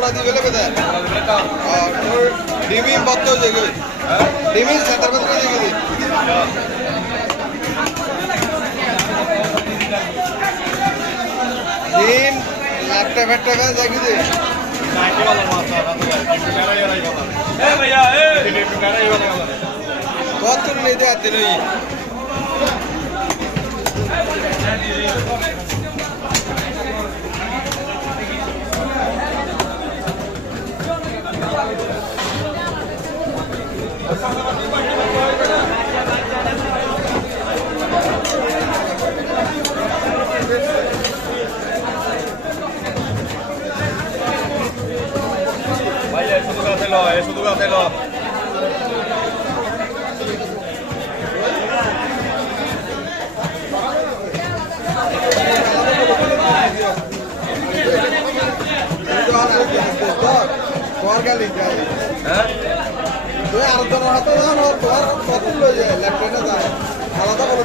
মোড়া দিবে লেবে দেয় আর তোর ডিমি বত্ত জেগে ডিমি সেন্টার করে জেগে দি ডিম, একটা ফেটটা কাজ জাগি দে। কত নেই দে আতে নই Vaya, eso tú hacelo, eso tú আলাদা করে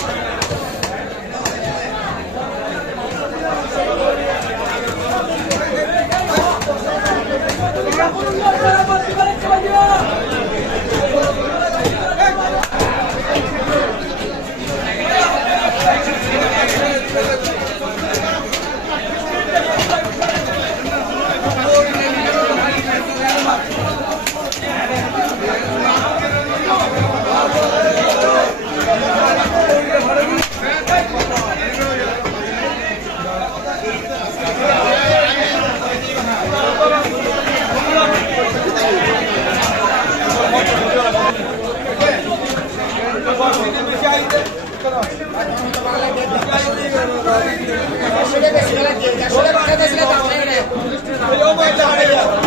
ভাই